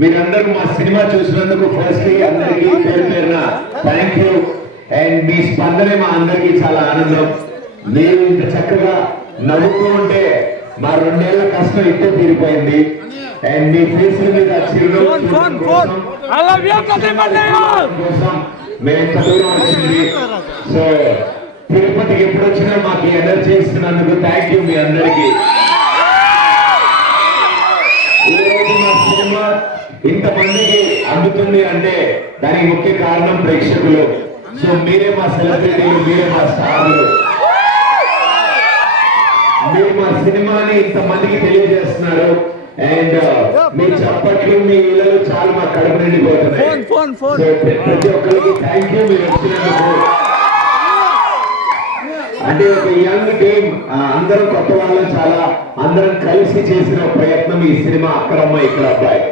మీరందరూ మా సినిమా చూసినందుకు ఫస్ట్ అందరికీ పేరు పేరున థ్యాంక్ యూ. అండ్ మీ స్పందనే మా అందరికీ చాలా ఆనందం. మీరు ఇంత చక్కగా నవ్వుతూ ఉంటే మా 2 ఏళ్ల కష్టం ఇట్టే తీరిపోయింది. అండ్ మీ ఫేస్ మీద చిరునవ్వు కోసం మేము ఎంత దూరం వచ్చింది. సో తిరుపతికి ఎప్పుడు వచ్చినా మాకు ఎనర్జీ ఇస్తున్నందుకు థ్యాంక్ యూ మీ అందరికీ. సినిమా ఇంతమందికి అందుతుంది అంటే దానికి ముఖ్య కారణం ప్రేక్షకులు. సో మీరే మా సెలబ్రిటీలు, మీరే మా స్టార్లు. మీరు మా సినిమాని ఇంతమందికి తెలియజేస్తున్నారు. అండ్ మీ చప్పట్లు, మీ ఇళ్ళలు చాలా మా కడుపు నిండిపోతున్నాయి. ప్రతి ఒక్కరికి థ్యాంక్ యూ మీరు వచ్చినందుకు. అంటే ఒక యంగ్ టీమ్, అందరూ కొత్త వాళ్ళు, చాలా అందరం కలిసి చేసిన ప్రయత్నం ఈ సినిమా అక్కడమ్మ ఇక్కడ అబ్బాయి.